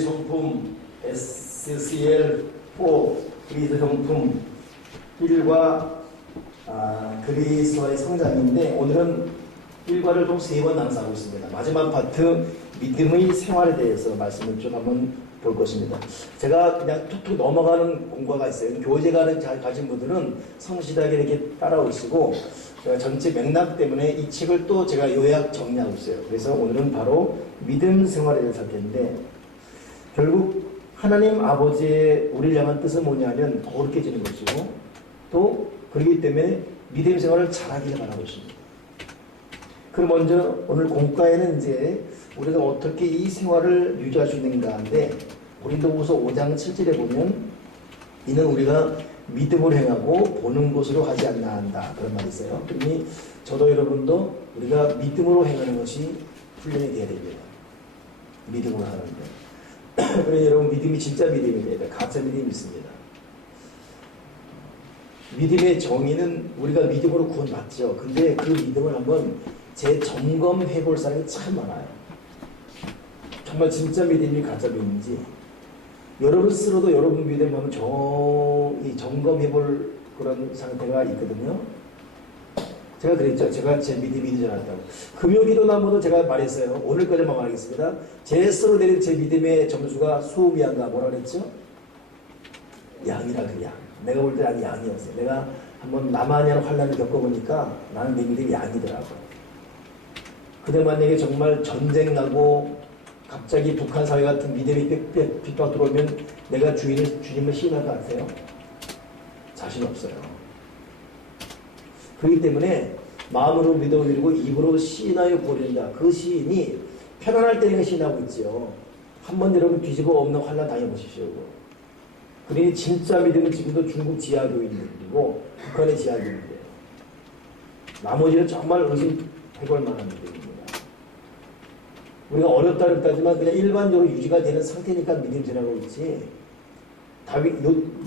성품 SCL4 그리스 성품 1과 그리스와의 성장인데, 오늘은 1과를 좀 3번 낭송하고 있습니다. 마지막 파트 믿음의 생활에 대해서 말씀을 좀 한번 볼 것입니다. 제가 그냥 툭툭 넘어가는 공과가 있어요. 교재가를 잘 가진 분들은 성실하게 이렇게 따라오시고, 제가 전체 맥락 때문에 이 책을 또 제가 요약 정리하고 있어요. 그래서 오늘은 바로 믿음 생활에 대해서 할 텐데, 결국 하나님 아버지의 우리를 향한 뜻은 뭐냐면 거룩해지는 것이고, 또 그렇기 때문에 믿음 생활을 잘하기를 바라고 있습니다. 그럼 먼저 오늘 공과에는 이제 우리가 어떻게 이 생활을 유지할 수 있는가 하는데, 고린도후서 5장 7절에 보면 이는 우리가 믿음으로 행하고 보는 것으로 하지 않나 한다, 그런 말이 있어요. 그러니 저도 여러분도 우리가 믿음으로 행하는 것이 훈련이 되어야 됩니다. 믿음으로 하는데. 그러니 여러분, 믿음이 진짜 믿음이 돼야 가짜 믿음이 있습니다. 믿음의 정의는 우리가 믿음으로 구원받죠. 근데 그 믿음을 한번 재점검해 볼 사람이 참 많아요. 정말 진짜 믿음이 가짜 믿음인지 여러분 스스로도 여러분 믿음을 한번 점검해 볼 그런 상태가 있거든요. 제가 그랬죠. 제가 제 믿음이 있는 줄 알았다고. 금요기도 나무도 제가 말했어요. 오늘까지만 말하겠습니다. 제 스스로 내린 제 믿음의 점수가 수미양가 뭐라 그랬죠? 양이라, 그 양. 내가 볼 때 아니 양이었어요. 내가 한번 남한이라는 환란을 겪어보니까 나는 내 믿음이 양이더라고요. 근데 만약에 정말 전쟁 나고 갑자기 북한 사회 같은 믿음이 핍박 들어오면 내가 주님을 시인할 것 같아요? 자신 없어요. 그렇기 때문에 마음으로 믿어드리고 입으로 시인하여 보린다. 그 시인이 편안할 때는 시인하고 있지요. 한번 여러분 뒤집어 없는 환란 당해보십시오. 그러니 진짜 믿음은 지금도 중국 지하교인들이고 북한의 지하교인들이에요. 나머지는 정말 의심해볼 만한 믿음입니다. 우리가 어렵다 어렵다지만 그냥 일반적으로 유지가 되는 상태니까 믿음 지나고 있지, 다윗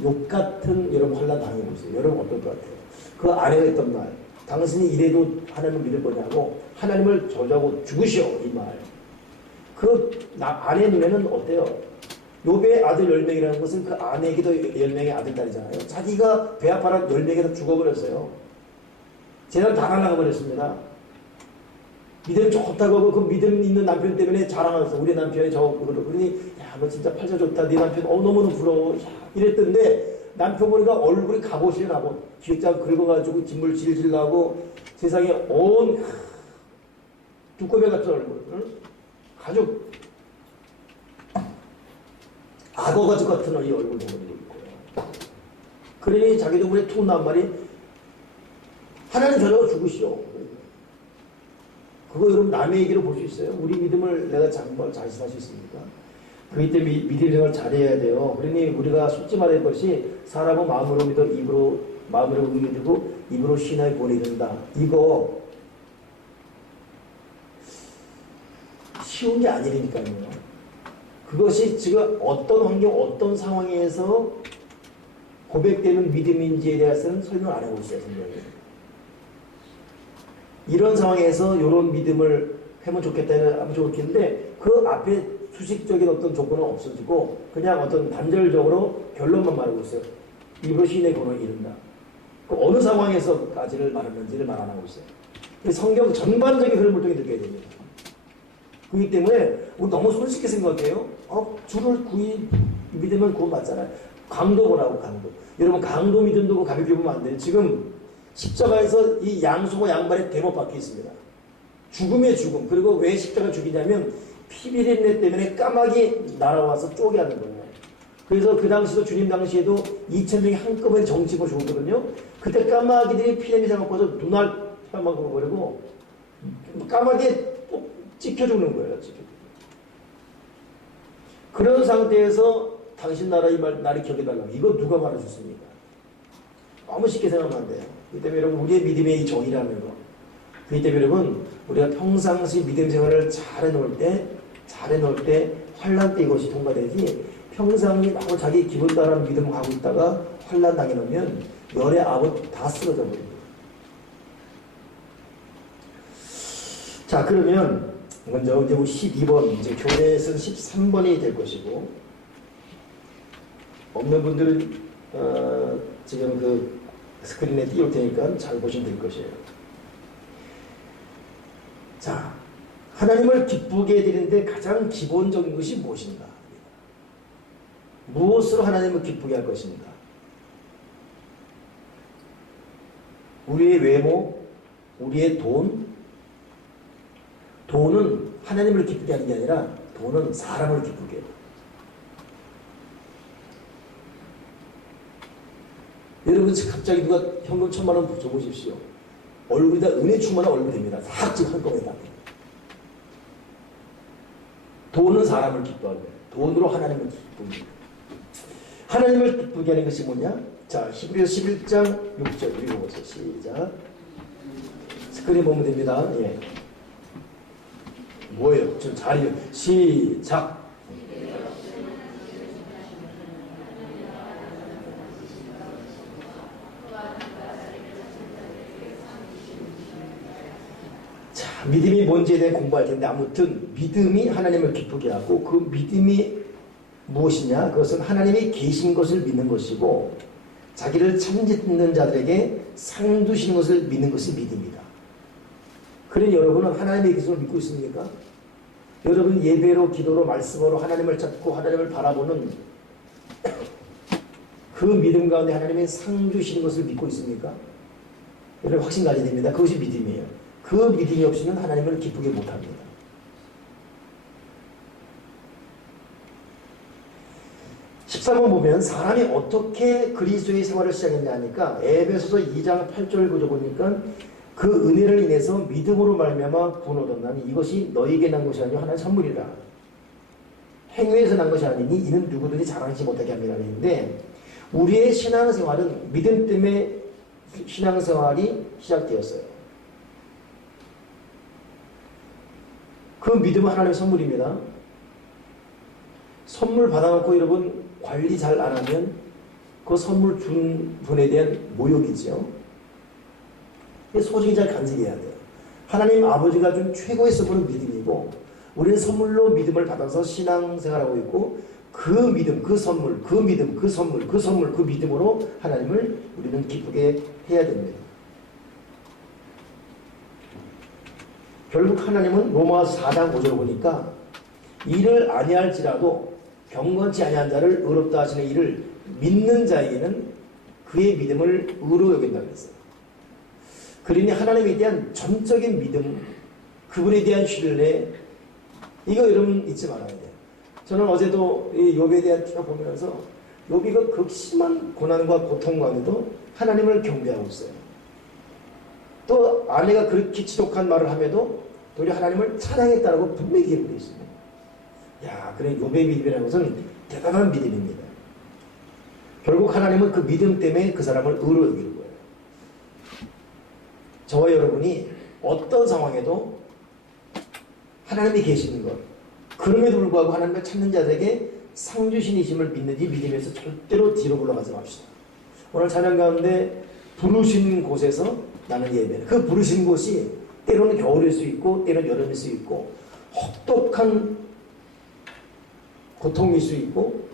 욕 같은 여러분 환란 당해보세요. 여러분 어떨 것 같아요? 그 아내가 했던 말, 당신이 이래도 하나님을 믿을 거냐고, 하나님을 저주하고 죽으시오, 이 말. 그 아내 눈에는 어때요? 욥의 아들 10명이라는 것은 그 아내에게도 10명의 아들, 딸이잖아요. 자기가 배 아파라 10명이 다 죽어버렸어요. 재산 다 날아가 버렸습니다. 믿음 좋다고 하고 그 믿음 있는 남편 때문에 자랑하면서, 우리 남편이 그러니 야, 너 진짜 팔자 좋다, 네 남편 너무너무 부러워, 야, 이랬던데 남편 보니까 얼굴이 갑옷이 나고 기획장 긁어가지고 진물 질질 나고 세상에 온 두꺼비 같은 얼굴, 아주 악어 가죽 같은 이 얼굴 보고 있고요. 그러니 자기도 물에 툭 나온 말이, 하나님 저녁을 죽으시오. 그거 여러분 남의 얘기로 볼 수 있어요? 우리 믿음을 내가 정말 잘 지날 수 있습니까? 그렇기 때문에 믿음 생활을 잘해야 돼요. 그러니 우리가 솔직히 말할 것이, 사람은 마음으로 믿어 마음으로 믿고 입으로 신하에 보내준다. 이거 쉬운 게 아니니까요. 그것이 지금 어떤 환경, 어떤 상황에서 고백되는 믿음인지에 대해서는 설명 안 하고 있어요, 성경이. 이런 상황에서 이런 믿음을 하면 좋겠다는, 하면 좋겠는데 그 앞에 수식적인 어떤 조건은 없어지고 그냥 어떤 단절적으로 결론만 말하고 있어요. 입으로 시인의 권을 이룬다. 그 어느 상황에서까지를 말하는지를 말 안 하고 있어요. 성경 전반적인 흐름을 통해 느껴야 됩니다. 그렇기 때문에 우리 너무 손쉽게 생각해요. 주를 믿으면 구원받잖아요. 강도 보라고, 강도. 여러분, 강도 믿음도 가볍게 보면 안 돼요. 지금 십자가에서 이 양손과 양발에 대못 박혀 있습니다. 죽음의 죽음. 그리고 왜 십자가 죽이냐면 피비린내 때문에 까마귀 날아와서 쪼개 하는 거예요. 그래서 그 당시도, 주님 당시에도 2,000명이 한꺼번에 정치고 죽었거든요. 그때 까마귀들이 피냄새 맡고서 눈알 펴먹어 버리고 까마귀에 꼭 찍혀 죽는 거예요. 그런 상태에서 당신 나라 이 말 나를 기억해달라고. 이거 누가 말해줬습니까? 너무 쉽게 생각하면 안 돼요. 그렇기 때문에 여러분, 우리의 믿음의 이 정의라는 거. 그렇기 때문에 여러분, 우리가 평상시 믿음 생활을 잘해놓을 때 환란 때 이것이 통과되지, 평상시 너무 자기 기분 따라 믿음을 하고 있다가 환란 당해놓으면 열의 압은 다 쓰러져 버립니다. 자, 그러면 먼저 이제 12번, 이제 교내에서는 13번이 될 것이고, 없는 분들은 지금 그 스크린에 띄울 테니까 잘 보시면 될 것이에요. 자, 하나님을 기쁘게 해드리는데 가장 기본적인 것이 무엇인가? 무엇으로 하나님을 기쁘게 할 것인가? 우리의 외모, 우리의 돈, 돈은 하나님을 기쁘게 하는 게 아니라 돈은 사람을 기쁘게 해요. 여러분 갑자기 누가 현금 1,000만 원 줘보십시오. 얼굴에다 은혜 충만한 얼굴이 됩니다. 싹 지금 한꺼번에 다. 돈은 사람을 기뻐하는 거예요. 돈으로 하나님을 기쁘게 해요. 하나님을 기쁘게 하는 것이 뭐냐? 자, 히브리서 11장 6절 읽어보세요. 시작. 스크린 보면 됩니다. 예. 뭐예요? 좀 잘 읽어요. 시작. 자, 믿음이 뭔지에 대해 공부할 텐데, 아무튼 믿음이 하나님을 기쁘게 하고, 그 믿음이 무엇이냐? 그것은 하나님이 계신 것을 믿는 것이고, 자기를 참짓는 자들에게 상 두시는 것을 믿는 것이 믿음이다. 그러니 여러분은 하나님의 계심을 믿고 있습니까? 여러분 예배로, 기도로, 말씀으로 하나님을 찾고 하나님을 바라보는 그 믿음 가운데 하나님의 상 주시는 것을 믿고 있습니까? 여러분 확신 가져야 됩니다. 그것이 믿음이에요. 그 믿음이 없이는 하나님을 기쁘게 못합니다. 13번 보면 사람이 어떻게 그리스도의 생활을 시작했냐 하니까 에베소서 2장 8절 구조 보니까 그 은혜를 인해서 믿음으로 말미암아 구원 얻었나니 이것이 너에게 난 것이 아니요 하나의 선물이라. 행위에서 난 것이 아니니 이는 누구든지 자랑하지 못하게 합니다. 했는데 우리의 신앙생활은 믿음 때문에 신앙생활이 시작되었어요. 그 믿음은 하나님의 선물입니다. 선물 받아놓고 여러분 관리 잘 안 하면 그 선물 준 분에 대한 모욕이죠. 소중히 잘 간직해야 돼요. 하나님 아버지가 준 최고의 선물은 믿음이고 우리는 선물로 믿음을 받아서 신앙생활하고 있고 그 믿음, 그 선물, 그 믿음, 그 선물, 그 선물, 그 믿음으로 하나님을 우리는 기쁘게 해야 됩니다. 결국 하나님은 로마서 4장 5절 보니까 이를 아니할지라도 경건치 아니한 자를 의롭다 하시는 이를 믿는 자에게는 그의 믿음을 의로 여긴다고 했어요. 그러니 하나님에 대한 전적인 믿음, 그분에 대한 신뢰, 이거 여러분 잊지 말아야 돼요. 저는 어제도 이 욥에 대한 쭉 보면서 욥이가 극심한 고난과 고통 가운데도 하나님을 경배하고 있어요. 또 아내가 그렇게 지독한 말을 함에도 도리어 하나님을 찬양했다라고 분명히 기록되어 있습니다. 야, 그래 욥의 믿음이라는 것은 대단한 믿음입니다. 결국 하나님은 그 믿음 때문에 그 사람을 의로 여기는 거예요. 저와 여러분이 어떤 상황에도 하나님이 계시는 것, 그럼에도 불구하고 하나님을 찾는 자들에게 상 주신이심을 믿는지 믿음에서 절대로 뒤로 물러가지 맙시다. 오늘 찬양 가운데 부르신 곳에서 나는 예배를, 그 부르신 곳이 때로는 겨울일 수 있고 때로는 여름일 수 있고 혹독한 고통일 수 있고,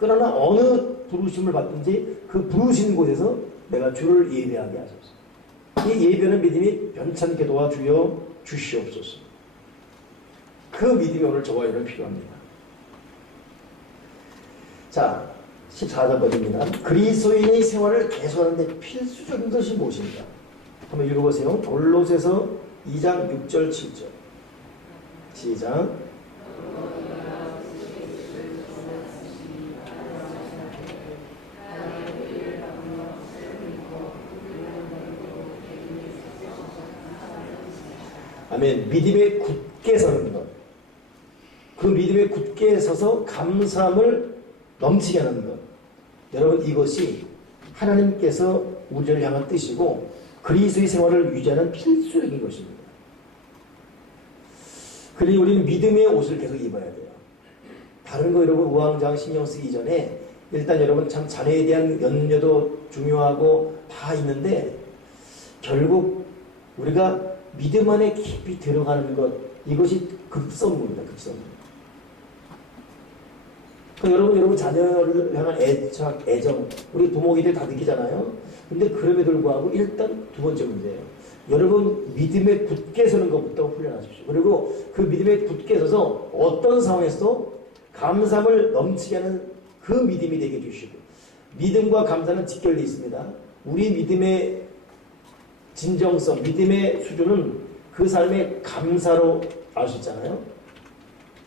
그러나 어느 부르심을 받든지 그 부르신 곳에서 내가 주를 예배하게 하소서. 이 예배는 믿음이 변찮게 도와주여 주시옵소서. 그 믿음이 오늘 저와 여러분 필요합니다. 자, 14절 버립니다. 그리스도인의 생활을 계속하는데 필수적인 것이 무엇인가? 한번 읽어보세요. 골로새서 2장 6절 7절 시작. 아멘. 믿음에 굳게 서는 것. 그 믿음에 굳게 서서 감사함을 넘치게 하는 것. 여러분 이것이 하나님께서 우리를 향한 뜻이고 그리스도의 생활을 유지하는 필수적인 것입니다. 그러니 우리는 믿음의 옷을 계속 입어야 돼요. 다른 거 여러분 우왕좌왕 신경 쓰기 전에 일단 여러분 참 자녀에 대한 연려도 중요하고 다 있는데 결국 우리가 믿음 안에 깊이 들어가는 것, 이것이 급선무입니다. 급선무. 여러분 자녀를 향한 애착, 애정, 우리 부모님들 다 느끼잖아요. 근데 그럼에도 불구하고 일단 두 번째 문제예요. 여러분 믿음에 굳게 서는 것부터 훈련하십시오. 그리고 그 믿음에 굳게 서서 어떤 상황에서도 감사함을 넘치게 하는 그 믿음이 되게 해주시고, 믿음과 감사는 직결되어 있습니다. 우리 믿음의 진정성, 믿음의 수준은 그 삶의 감사로 알 수 있잖아요.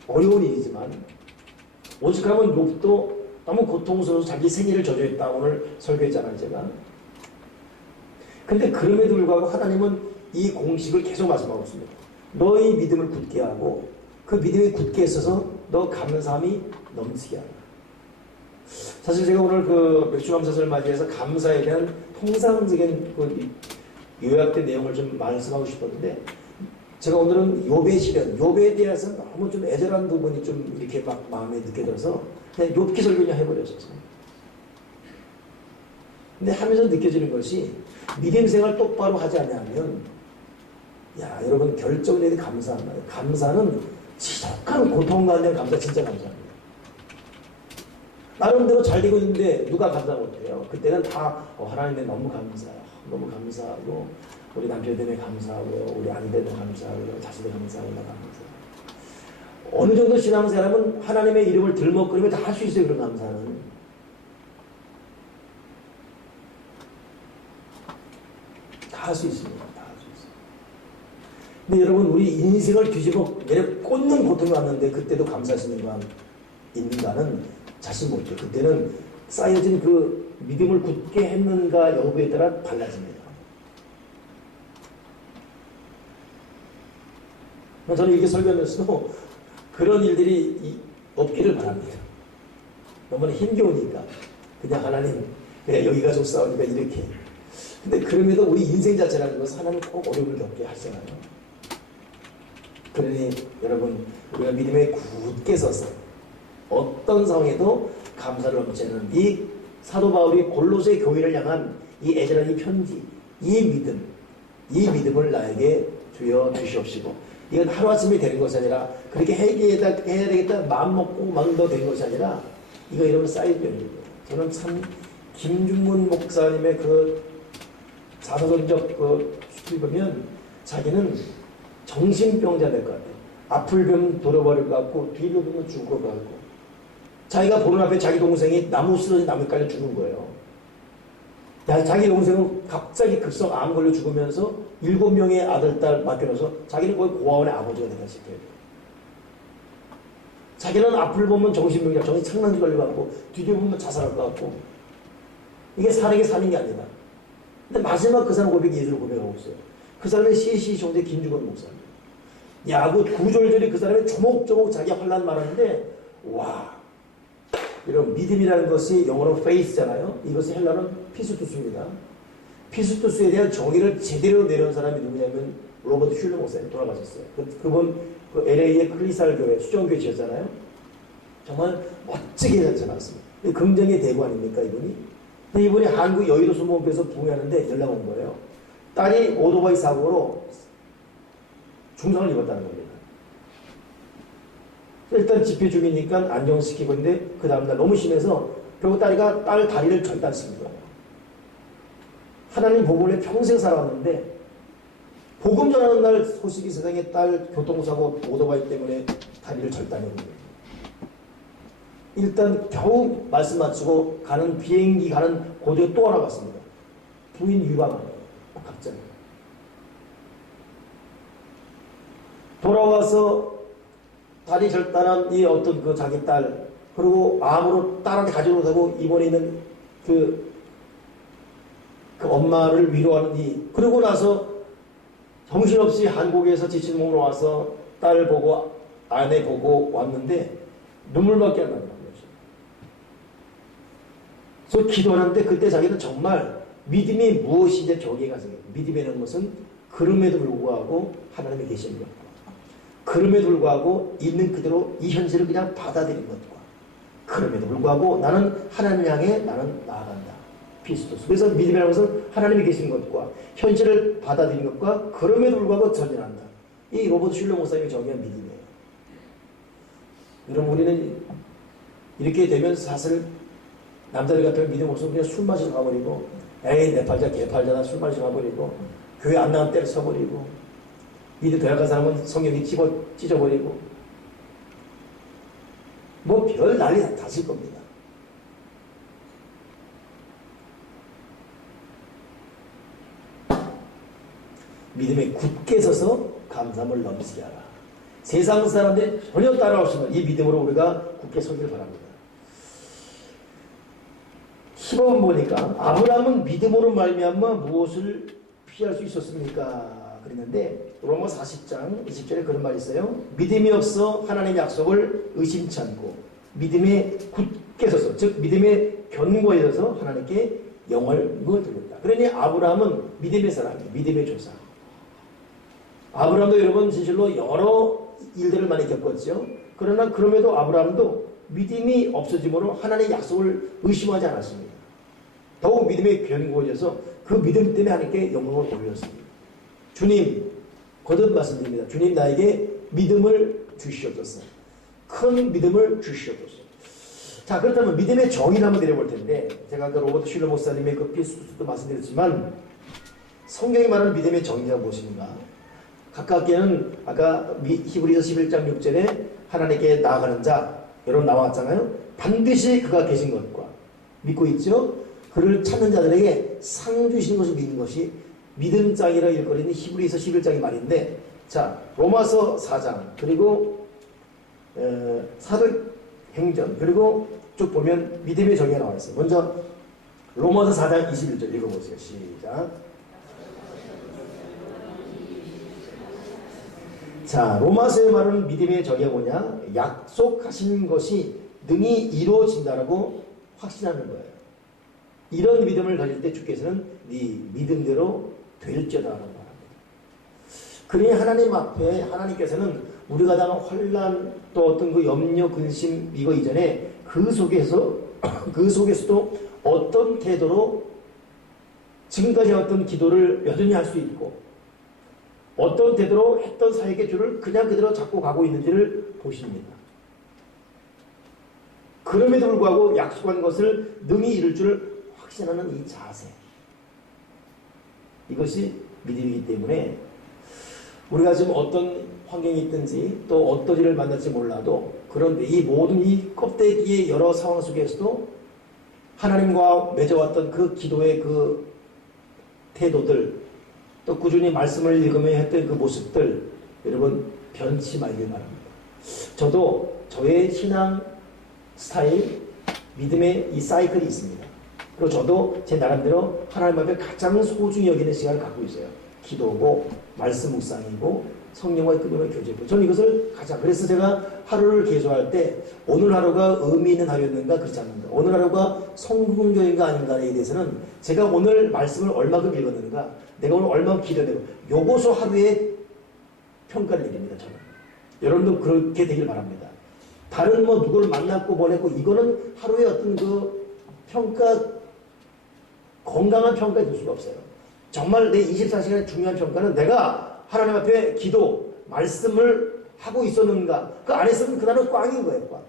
어려운 일이지만 오직하면 욥도 너무 고통스러워서 자기 생일을 저주했다 오늘 설교했잖아요 제가. 근데 그럼에도 불구하고 하나님은 이 공식을 계속 말씀하고 있습니다. 너의 믿음을 굳게 하고 그 믿음이 굳게 있어서 너 감사함이 넘치게 하라. 사실 제가 오늘 그 맥주감사절을 맞이해서 감사에 대한 통상적인 그 요약된 내용을 좀 말씀하고 싶었는데, 제가 오늘은 욥의 시련, 욥에 대해서 너무 좀 애절한 부분이 좀 이렇게 막 마음에 느껴져서 그냥 욥기 설교 그냥 해버렸어요. 근데 하면서 느껴지는 것이 믿음 생활 똑바로 하지 않으면, 야 여러분 결정적인 감사한 거예요. 감사는 지독한 고통 가운데 감사 진짜 감사합니다. 나름대로 잘 되고 있는데 누가 감사 못해요? 그때는 다 하나님께 너무 감사해요. 너무 감사하고 우리 남편 때문에 감사하고 우리 아내 때문에 감사하고 자식들 감사하고 나 감사하고. 어느 정도 신앙생활하면 하나님의 이름을 들먹거리면 다 할 수 있어요. 그런 감사는 다 할 수 있습니다. 다 할 수 있어요. 근데 여러분 우리 인생을 뒤집어 내려 꽂는 고통이 왔는데 그때도 감사할 수 있는가는 자신 못해요. 그때는 쌓여진 그 믿음을 굳게 했는가 여부에 따라 달라집니다. 저는 이렇게 설교하면서도 그런 일들이 없기를 바랍니다. 너무나 힘겨우니까 그냥 하나님 그래 여기가 좋사오니까 이렇게. 근데 그럼에도 우리 인생 자체라는 것은 하나님 꼭 어려움을 겪게 하잖아요. 그러니 여러분 우리가 믿음에 굳게 서서 어떤 상황에도 감사를 넘치는 이 사도 바울이 골로새 교회를 향한 이 애절한 이 편지, 이 믿음을 나에게 주여 주시옵시고, 이건 하루아침에 되는 것이 아니라 그렇게 해야 되겠다 마음 먹고 마음도 되는 것이 아니라 이거 이러면 쌓일 병이에요. 저는 참 김준문 목사님의 그 자서전적 그 수필 보면 자기는 정신병자 될 것 같아요. 앞을 보면 돌아버릴 것 같고 뒤를 보면 죽을 것 같고, 자기가 보는 앞에 자기 동생이 나무 쓰러진 나무에 깔려 죽은 거예요. 자기 동생은 갑자기 급성 암 걸려 죽으면서 7명의 아들, 딸 맡겨놔서 자기는 거의 고아원의 아버지가 되다시피 해요. 자기는 앞을 보면 정신병자, 정신 창난지 걸려갖고 뒤를 보면 자살할 것 같고, 이게 사는 게 사는 게 아니다. 근데 마지막 그 사람 고백이 예수를 고백하고 있어요. 그 사람의 CC 형제 김주건 목사입니다. 야구 구절절이 그 사람이 조목조목 자기 환란 말하는데, 와, 이런 믿음이라는 것이 영어로 faith잖아요. 이것이 헬라는 피스투스입니다. 피스투스에 대한 정의를 제대로 내려온 사람이 누구냐면 로버트 슐러 목사님 돌아가셨어요. 그분 그 LA의 클리살 교회 수정교회 지었잖아요. 정말 멋지게 해놨습니다. 긍정의 대구 아닙니까 이분이? 근데 이분이 한국 여의도 수목교에서 부흥하는데 연락 온 거예요. 딸이 오토바이 사고로 중상을 입었다는 겁니다. 일단 집회 중이니까 안정시키고 있는데 그 다음날 너무 심해서 결국 딸 다리를 절단했습니다. 하나님 복음을 평생 살아왔는데 복음 전하는 날 소식이 세상에 딸 교통사고 오토바이 때문에 다리를 절단했거든요. 일단 겨우 말씀 마치고 가는 비행기 가는 고도에 또 하나 갔습니다. 부인 유방하는 거예요. 갑자기. 돌아와서 다리 절단한 이 어떤 그 자기 딸, 그리고 암으로 딸한테 가지 못하고 입원해 있는 그 엄마를 위로하는 그러고 나서 정신없이 한국에서 지친 몸으로 와서 딸 보고 아내 보고 왔는데 눈물밖에 안 나는 거죠. 그래서 기도하는데 그때 자기는 정말 믿음이 무엇인지 저기에 가서 믿음이라는 것은 그럼에도 불구하고 하나님이 계시는 것. 그럼에도 불구하고 있는 그대로 이 현실을 그냥 받아들인 것과, 그럼에도 불구하고 나는 하나님 향해 나는 나아간다. 피스토스. 그래서 믿음이라는 것은 하나님이 계신 것과 현실을 받아들이는 것과 그럼에도 불구하고 전진한다. 이 로버트 슐러 목사님이 정의한 믿음이에요. 여러분, 우리는 이렇게 되면 사실 남자들 같은 믿음 없으면 그냥 술 마시러 가버리고, 에이 내 팔자 개팔자나 술 마시러 가버리고, 교회 안 나가면 때려 쳐버리고, 믿음 도약한 사람은 성경이 찢어버리고, 뭐 별 난리 다 칠 겁니다. 믿음에 굳게 서서 감사함을 넘치게 하라. 세상 사람들이 전혀 따라올 수 없는 이 믿음으로 우리가 굳게 서기를 바랍니다. 15번 보니까 아브라함은 믿음으로 말미암아 무엇을 피할 수 있었습니까? 그랬는데 로마 40장 20절에 그런 말이 있어요. 믿음이 없어 하나님의 약속을 의심치 않고 믿음에 굳게 서서, 즉 믿음에 견고해 서서 하나님께 영을 드렸다. 그러니 아브라함은 믿음의 사람이에요. 믿음의 조상. 아브라함도 여러분 진실로 여러 일들을 많이 겪었죠. 그러나 그럼에도 아브라함도 믿음이 없어짐으로 하나님의 약속을 의심하지 않았습니다. 더욱 믿음에 견고해져서 그 믿음 때문에 하나님께 영광을 돌렸습니다. 주님, 거듭 말씀드립니다. 주님 나에게 믿음을 주시옵소서. 큰 믿음을 주시옵소서. 자, 그렇다면 믿음의 정의를 한번 내려볼 텐데, 제가 아까 로버트 슐러 목사님의 그 피스토스도 말씀드렸지만 성경이 말하는 믿음의 정의가 무엇인가? 가깝게는 아까 히브리서 11장 6절에 하나님께 나아가는 자, 여러분 나왔잖아요. 반드시 그가 계신 것과 믿고 있죠. 그를 찾는 자들에게 상 주시는 것을 믿는 것이 믿음장이라 일거리는 히브리서 11장의 말인데, 자, 로마서 4장 그리고 사도행전 그리고 쭉 보면 믿음의 정의가 나와 있어요. 먼저 로마서 4장 21절 읽어보세요. 시작. 자, 로마서에 말하는 믿음의 정의가 뭐냐? 약속하신 것이 능히 이루어진다라고 확신하는 거예요. 이런 믿음을 가질 때 주께서는 네 믿음대로 될지어다라고 말합니다. 그러니 하나님 앞에 하나님께서는 우리가 당한 환난 또 어떤 그 염려, 근심 이거 이전에 그 속에서도 어떤 태도로 지금까지 어떤 기도를 여전히 할 수 있고 어떤 태도로 했던 사역의 줄을 그냥 그대로 잡고 가고 있는지를 보십니다. 그럼에도 불구하고 약속한 것을 능히 이룰 줄을 확신하는 이 자세, 이것이 믿음이기 때문에 우리가 지금 어떤 환경이 있든지 또 어떤 일을 만날지 몰라도, 그런데 이 모든 이 껍데기의 여러 상황 속에서도 하나님과 맺어왔던 그 기도의 그 태도들, 또 꾸준히 말씀을 읽으며 했던 그 모습들, 여러분 변치 말길 바랍니다. 저도 저의 신앙 스타일, 믿음의 이 사이클이 있습니다. 그리고 저도 제 나름대로 하나님 앞에 가장 소중히 여기는 시간을 갖고 있어요. 기도고 말씀 묵상이고 성령과의 끊임의 교제고, 저는 이것을 가장, 그래서 제가 하루를 개조할 때 오늘 하루가 의미 있는 하루였는가 그렇지 않는가, 오늘 하루가 성공적인가 아닌가에 대해서는 제가 오늘 말씀을 얼마큼 읽었는가, 내가 오늘 얼마큼 기도되고, 요것을 하루에 평가를 내립니다. 저는 여러분도 그렇게 되길 바랍니다. 다른 뭐 누구를 만났고 보냈고 이거는 하루에 어떤 그 평가, 건강한 평가가 될 수가 없어요. 정말 내 24시간의 중요한 평가는 내가 하나님 앞에 기도, 말씀을 하고 있었는가, 그 안에서는 그날은 꽝인 거예요. 꽝.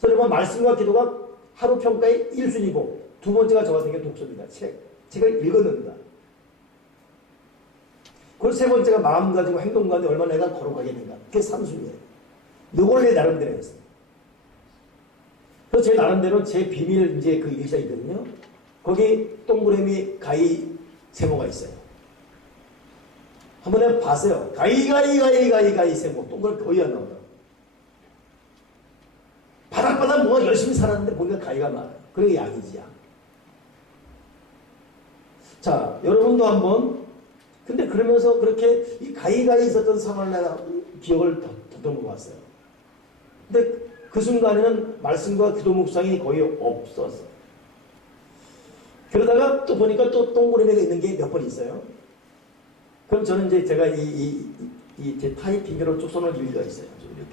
그래서 여러분 말씀과 기도가 하루 평가의 1순위고 두 번째가 저 같은 게 독서입니다. 책을 읽었는가. 그리고 세 번째가 마음가짐과 행동가운데 얼마나 내가 걸어가겠는가. 그게 3순위예요. 이걸 내 나름대로 했어요. 그래서 제 나름대로 제 비밀 이제 그 일시가 있거든요. 거기 동그라미 가위 세모가 있어요. 한번 내가 봤어요. 가위 세모. 동그라미 거의 안 나오더라고요. 바닥바닥 뭔가 열심히 살았는데 보니까 가위가 많아요. 그게 약이지, 약. 자, 여러분도 한번, 근데 그러면서 그렇게 이 가위가 있었던 상황을 내가 기억을 더듬어 봤어요. 근데 그 순간에는 말씀과 기도 묵상이 거의 없었어요. 그러다가 또 보니까 또 동그라미가 있는 게 몇 번 있어요. 그럼 저는 이제 제가 제 타이핑으로 쭉 손을 이유가 있어요. 이렇게.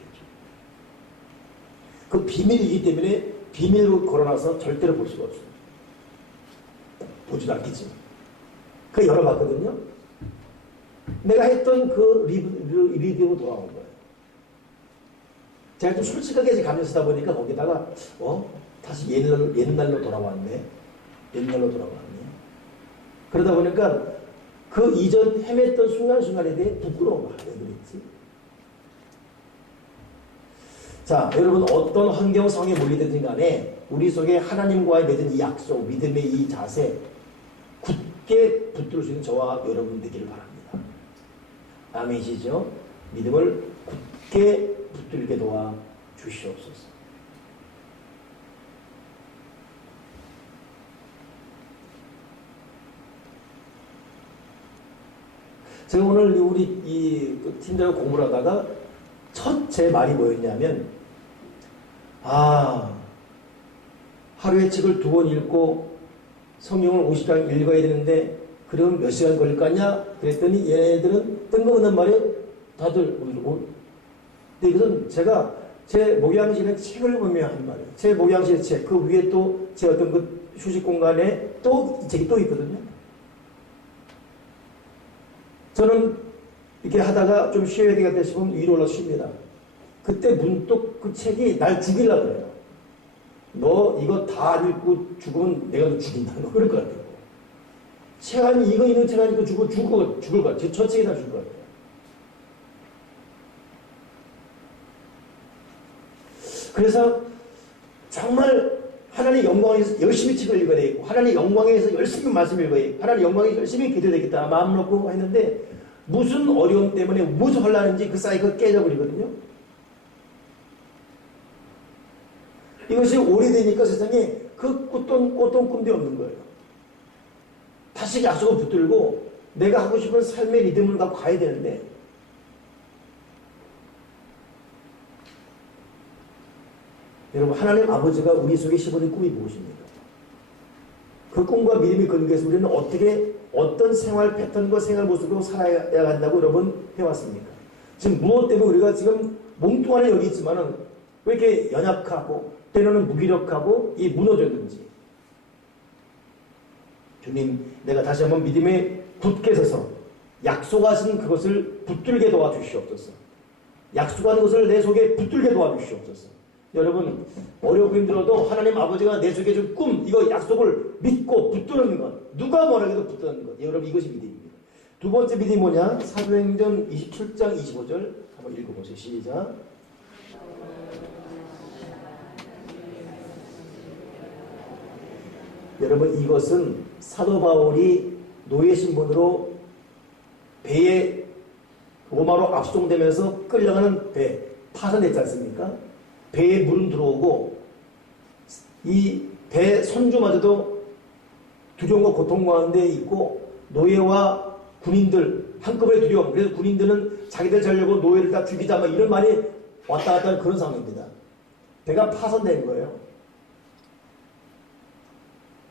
그 비밀이기 때문에 비밀로 걸어놔서 절대로 볼 수가 없어요. 보지도 않겠지. 그 열어봤거든요. 내가 했던 그 리뷰로 돌아온 거예요. 제가 좀 솔직하게 가면 쓰다 보니까 거기다가 다시 옛날로 돌아왔네. 옛날로 돌아왔네. 그러다 보니까 그 이전 헤맸던 순간순간에 대해 부끄러움을 하게 되겠지. 자, 여러분 어떤 환경 상황에 몰리든지 간에 우리 속에 하나님과의 맺은 이 약속, 믿음의 이 자세 굳게 붙들 수 있는 저와 여러분 되기를 바랍니다. 아멘이시죠? 믿음을 굳게 붙들게 도와 주시옵소서. 제가 오늘 우리 이 팀장과 공부를 하다가 첫 제 말이 뭐였냐면, 하루에 책을 2번 읽고 성경을 50장 읽어야 되는데 그럼 몇 시간 걸릴 거 아니야? 그랬더니 얘네들은 뜬금없는 말에 다들 근데 이것은 제가 제 목양실에 책을 보며 한 말이에요. 제 목양실의 책, 그 위에 또 제 어떤 그 휴식 공간에 또 이 책이 또 있거든요. 저는 이렇게 하다가 좀 쉬어야 되겠다 싶으면 위로 올라 쉽니다. 그때 문득 그 책이 날 죽이려고 그래요. 너 이거 다 읽고 죽으면 내가 너 죽인다. 너 그럴 것 같아요. 책 아니 이거 있는 책 아니고 죽을 것 같아요. 저 책이 다 죽을 것 같아요. 그래서 정말 하나님의 영광에 서 열심히 책을 읽어야 되겠고 하나님의 영광에 서 열심히 말씀을 읽어야 되겠고 하나님의 영광에 서 열심히 기도해야 되겠다 마음 놓고 했는데 무슨 어려움 때문에 무슨 혼란인지 그 사이클 깨져버리거든요. 이것이 오래되니까 세상에 그 꿨던 꿈도 없는 거예요. 다시 약속을 붙들고 내가 하고 싶은 삶의 리듬을 갖고 가야 되는데 여러분 하나님 아버지가 우리 속에 심어둔 꿈이 무엇입니까? 그 꿈과 믿음이 근거해서 우리는 어떤 생활 패턴과 생활 모습으로 살아야 한다고 여러분 해왔습니까? 지금 무엇 때문에 우리가 지금 몸뚱아리 여기 있지만은 왜 이렇게 연약하고 때로는 무기력하고 이 무너졌는지 주님 내가 다시 한번 믿음에 굳게 서서 약속하신 그것을 붙들게 도와주시옵소서. 약속한 것을 내 속에 붙들게 도와주시옵소서. 여러분 어렵고 힘들어도 하나님 아버지가 내 속에 준 꿈 이거 약속을 믿고 붙드는 것 누가 뭐라 해도 붙드는 것 여러분 이것이 믿음입니다. 두 번째 믿음이 뭐냐? 사도행전 27장 25절 한번 읽어보세요. 시작. 여러분 이것은 사도 바울이 노예 신분으로 배에 로마로 압송되면서 끌려가는 배 파손됐지 않습니까? 배에 물은 들어오고 이 배 선주마저도 두려움과 고통 가운데 있고 노예와 군인들 한꺼번에 두려움. 그래서 군인들은 자기들 자려고 노예를 다 죽이자 막 이런 말이 왔다 갔다 하는 그런 상황입니다. 배가 파손된 거예요.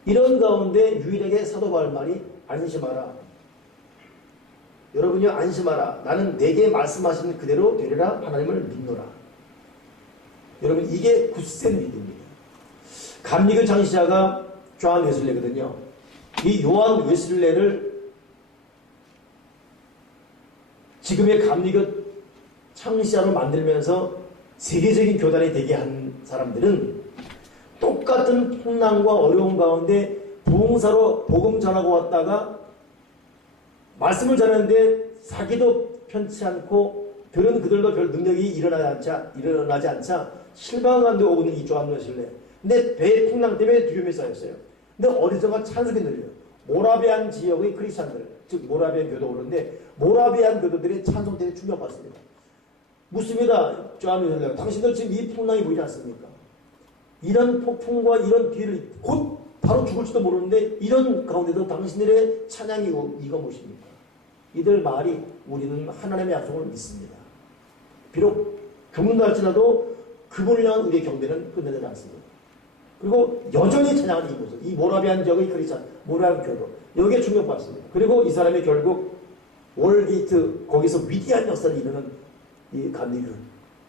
이런 가운데 유일하게 사도 바울 말이 안심하라. 여러분이 안심하라. 나는 내게 말씀하신 그대로 되리라. 하나님을 믿노라. 여러분 이게 굳센 믿음입니다. 감리교 창시자가 요한 웨슬레거든요. 이 요한 웨슬레를 지금의 감리교 창시자로 만들면서 세계적인 교단이 되게 한 사람들은 똑같은 풍랑과 어려움 가운데 부흥사로 복음 전하고 왔다가 말씀을 전하는데 사기도 편치 않고 들은 그들도 별 능력이 일어나지 않자 실망 가운데 오고 있는 이 요한 웨슬레. 근데 배의 풍랑 때문에 두려움에 쌓였어요. 근데 어디선가 찬송이 들려요. 모라비안 지역의 크리스찬들, 즉 모라비안 교도들인데 모라비안 교도들의 찬송 때문에 충격받습니다. 묻습니다. 요한 웨슬레가 당신들 지금 이 풍랑이 보이지 않습니까? 이런 폭풍과 이런 뒤를 곧 바로 죽을지도 모르는데 이런 가운데도 당신들의 찬양이 이거 무엇입니까? 이들 말이 우리는 하나님의 약속을 믿습니다. 비록 죽는다 할지라도 그분을 향한 우리의 경배는 끝내지 않습니다. 그리고 여전히 찬양하는 이 모습, 이 모라비안 지역의 크리스찬, 모라비안 교도 여기에 충격받습니다. 그리고 이 사람이 결국 월게이트 거기서 위대한 역사를 이루는 이 감리교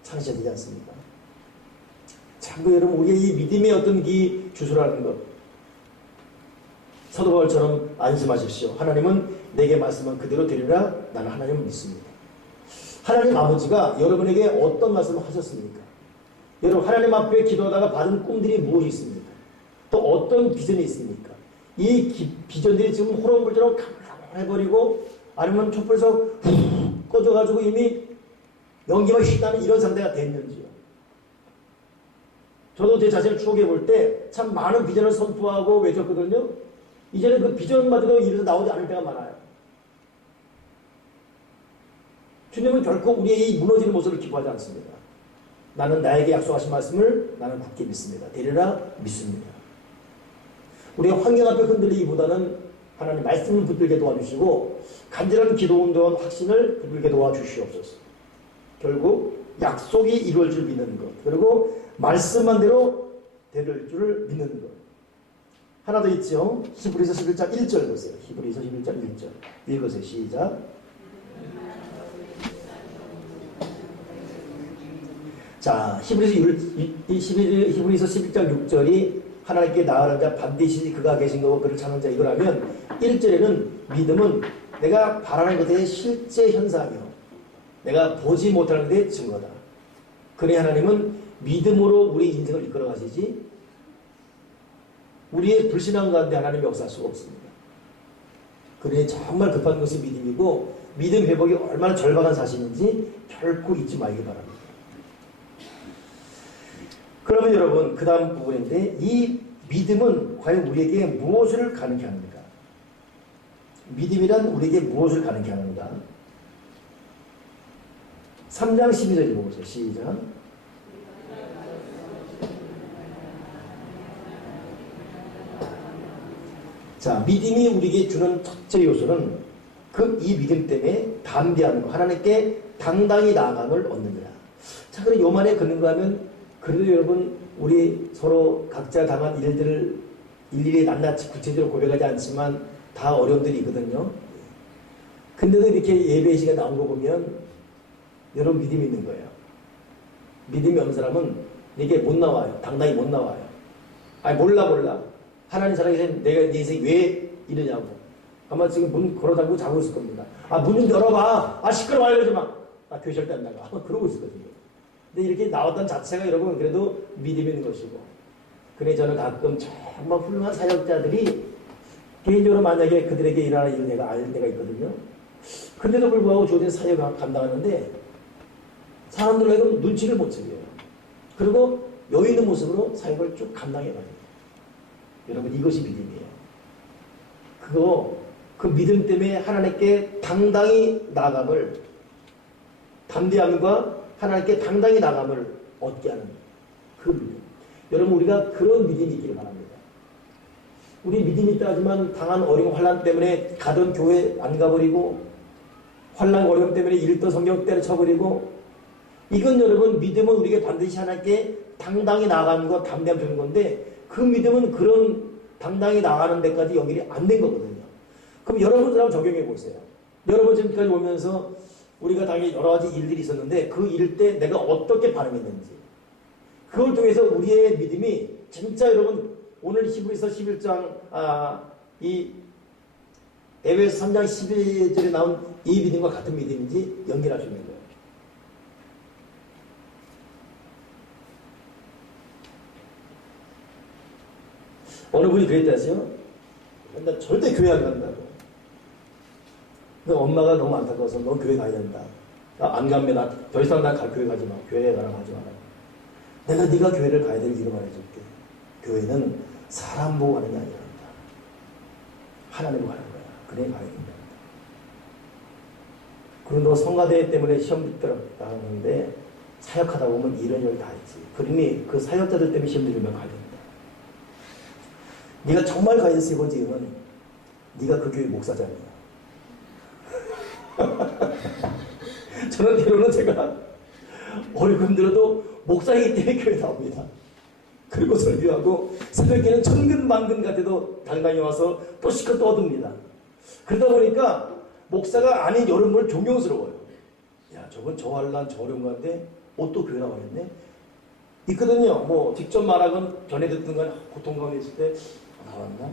창시가 되지 않습니까? 참고 여러분 우리의 이 믿음의 어떤 이 주소라는 것 사도 바울처럼 안심하십시오. 하나님은 내게 말씀한 그대로 되리라. 나는 하나님을 믿습니다. 하나님 아버지가 여러분에게 어떤 말씀을 하셨습니까? 여러분 하나님 앞에 기도하다가 받은 꿈들이 무엇이 있습니까? 또 어떤 비전이 있습니까? 이 비전들이 지금 호롱불처럼 해버리고 아니면 촛불에서 훅 꺼져가지고 이미 연기가 휘나는 이런 상태가 됐는지요. 저도 제 자신을 추억해 볼 때 참 많은 비전을 선포하고 외쳤거든요. 이제는 그 비전마저도 이래서 나오지 않을 때가 많아요. 주님은 결코 우리의 이 무너지는 모습을 기뻐하지 않습니다. 나는 나에게 약속하신 말씀을 나는 굳게 믿습니다. 되리라 믿습니다. 우리가 환경 앞에 흔들리기보다는 하나님 말씀을 붙들게 도와주시고 간절한 기도 운동한 확신을 붙들게 도와주시옵소서. 결국 약속이 이루어질 줄 믿는 것, 그리고 말씀한 대로 될 줄을 믿는 것. 하나 더 있죠. 히브리서 11장 1절 보세요. 히브리서 11장 1절 읽으세요. 시작. 자, 히브리서 11장 6절이 하나님께 나아가는 자 반드시 그가 계신 거고 그를 찾는 자 이거라면 1절에는 믿음은 내가 바라는 것의 실제 현상이요 내가 보지 못하는 것의 증거다. 그래 하나님은 믿음으로 우리 인생을 이끌어 가시지 우리의 불신앙 가운데 하나님이 역사할 수가 없습니다. 그래 정말 급한 것이 믿음이고 믿음 회복이 얼마나 절박한 사실인지 결코 잊지 말기 바랍니다. 그러면 여러분 그 다음 부분인데 이 믿음은 과연 우리에게 무엇을 가능케 합니까? 믿음이란 우리에게 무엇을 가능케 하는가? 3장 12절 보세요. 시작. 자, 믿음이 우리에게 주는 첫째 요소는 이 믿음 때문에 담대한 거, 하나님께 당당히 나아감을 얻느니라. 자, 그럼 요만에 걷는가 하면 그래도 여러분 우리 서로 각자 당한 일들을 일일이 낱낱이 구체적으로 고백하지 않지만 다 어려움들이 있거든요. 근데도 이렇게 예배 시간 나온 거 보면 여러분 믿음이 있는 거예요. 믿음이 없는 사람은 이게 못 나와요. 당당히 못 나와요. 아니 몰라. 하나님 살아계신 내가 네 인생이 왜 이러냐고. 아마 지금 문 걸어담고 자고 있을 겁니다. 문 좀 열어봐. 시끄러워 이러지 마. 교회 절대 안 나가. 아마 그러고 있었거든요. 근데 이렇게 나왔던 자체가 여러분 그래도 믿음이 있는 것이고. 그래 저는 가끔 정말 훌륭한 사역자들이 개인적으로 만약에 그들에게 일하는 일을 내가 알 때가 있거든요. 그런데도 불구하고 조된 사역을 감당하는데 사람들에게 눈치를 못 채요. 그리고 여유 있는 모습으로 사역을 쭉 감당해가요. 여러분 이것이 믿음이에요. 그 믿음 때문에 하나님께 당당히 나감을 담대함과 하나님께 당당히 나감을 얻게 하는 그 믿음. 여러분 우리가 그런 믿음이 있기를 바랍니다. 우리 믿음이 있다 하지만 당한 어려움 환난 때문에 가던 교회 안 가버리고 환난 어려움 때문에 읽던 성경 때려쳐버리고 이건 여러분 믿음은 우리에게 반드시 하나님께 당당히 나아가는 것 담대함 주는 건데 그 믿음은 그런 당당히 나가는 데까지 연결이 안 된 거거든요. 그럼 여러분들 한번 적용해 보세요. 여러분 지금까지 보면서 우리가 당연히 여러 가지 일들이 있었는데 그 일 때 내가 어떻게 반응했는지 그걸 통해서 우리의 믿음이 진짜 여러분 오늘 히브리서 11장 이 에베소 3장 11절에 나온 이 믿음과 같은 믿음인지 연결할 수 있는 거예요. 어느 분이 그랬다시요? 나 절대 교회 안 간다고. 근데 엄마가 너무 안타까워서 너 교회 가야 된다. 나 안 가면 더 이상 나 교회 가지 마. 교회 나랑 가지 마라. 내가 네가 교회를 가야 될 이유를 말해줄게. 교회는 사람 보고 가는 게 아니란다. 하나님을 가는 거야. 그래 가야 된다. 그리고 너 성가대 때문에 시험 붙더라 하는데 사역하다 보면 이런 일을 다 했지. 그러니 그 사역자들 때문에 시험 들으면 가야 된다. 네가 정말 가야 될 세 번째 이유는 네가 그 교회 목사장이야. 저는 때로는 제가 어렵고 힘들어도 목사이기 때문에 교회 나옵니다. 그리고 설교하고 새벽에는 천근만근 같아도 당당히 와서 또 시컷 떠듭니다. 그러다 보니까 목사가 아닌 여러분을 존경스러워요. 야 저건 저 환난 저 어려운 건데 또 교회 나와야겠네. 있거든요. 뭐 직접 말하건 전해 듣던 건 고통 가운데 있을 때 나왔나?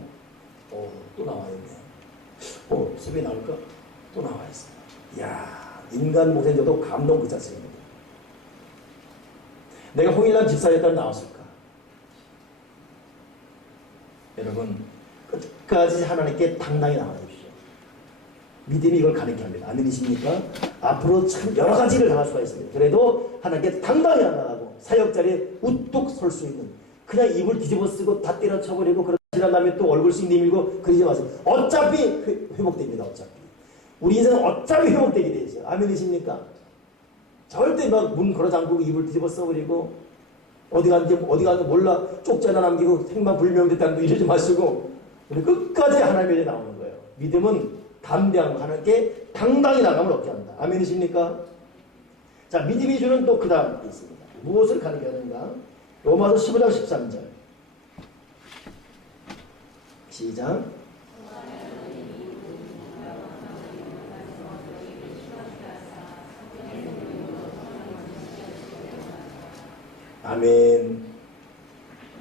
또 나와 있네. 수업이 나올까? 또 나와 있어요. 이야, 인간 목사님도 감동 그 자체입니다. 내가 홍일남 집사였다면 나왔을까? 여러분, 끝까지 하나님께 당당히 나가십시오. 믿음이 이걸 가능케 합니다. 아멘이십니까? 앞으로 참 여러 가지를 당할 수가 있습니다. 그래도 하나님께 당당히 나가고 사역 자리에 우뚝 설 수 있는, 그냥 입을 뒤집어 쓰고 다 때려쳐버리고 그런 지난 또 얼굴씩 내밀고 그러지 마세요. 어차피 회복됩니다. 어차피 우리 인생은 어차피 회복되게 되어 있어요. 아멘이십니까? 절대 막 문 걸어 잠그고 입을 뒤집어 써버리고 어디 갔는지 몰라 쪽지 하나 남기고 생방 불명됐다는 거 이러지 마시고 우리 끝까지 하나님의 일에 나오는 거예요. 믿음은 담대함, 하나님께 당당히 나감을 얻게 한다. 아멘이십니까? 자, 믿음이 주는 또 그 다음 게 있습니다. 무엇을 가르쳐 하는가? 로마서 15장 13절 시작. 아멘.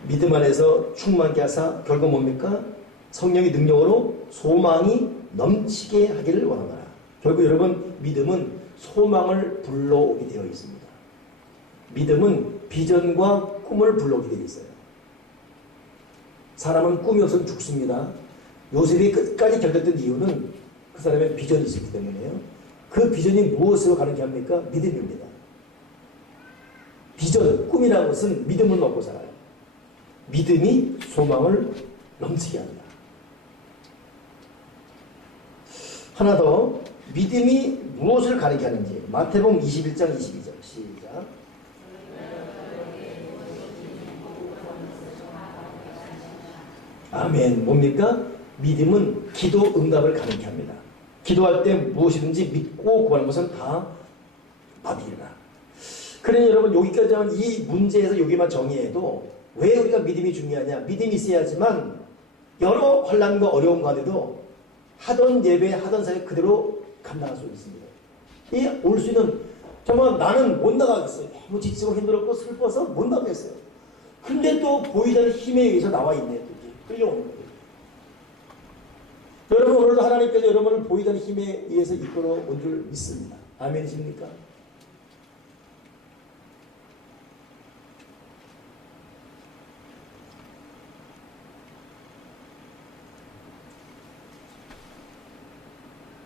믿음 안에서 충만케 하사 결국 뭡니까? 성령의 능력으로 소망이 넘치게 하기를 원하노라. 결국 여러분, 믿음은 소망을 불러오게 되어 있습니다. 믿음은 비전과 꿈을 불러오게 되어 있어요. 사람은 꿈이 없으면 죽습니다. 요셉이 끝까지 견뎠던 이유는 그 사람의 비전이 있었기 때문에요. 그 비전이 무엇으로 가능케 합니까? 믿음입니다. 비전, 꿈이라는 것은 믿음을 먹고 살아요. 믿음이 소망을 넘치게 합니다. 하나 더, 믿음이 무엇을 가리게 하는지 마태복음 21장 22절 시작. 아멘. 뭡니까? 믿음은 기도 응답을 가능케 합니다. 기도할 때 무엇이든지 믿고 구하는 것은 다 받으리라. 그러니 여러분, 여기까지 하면 이 문제에서 여기만 정의해도 왜 우리가 믿음이 중요하냐? 믿음이 있어야지만 여러 환난과 어려움 가운데도 하던 예배, 하던 사역 그대로 감당할 수 있습니다. 이 올 수 있는, 정말 나는 못 나가겠어요. 너무 지치고 힘들었고 슬퍼서 못 나가겠어요. 근데 또 보이던 힘에 의해서 나와 있네. 끌려오는 거예요. 여러분, 오늘도 하나님께서 여러분을 보이던 힘에 의해서 이끌어 온 줄 믿습니다. 아멘이십니까?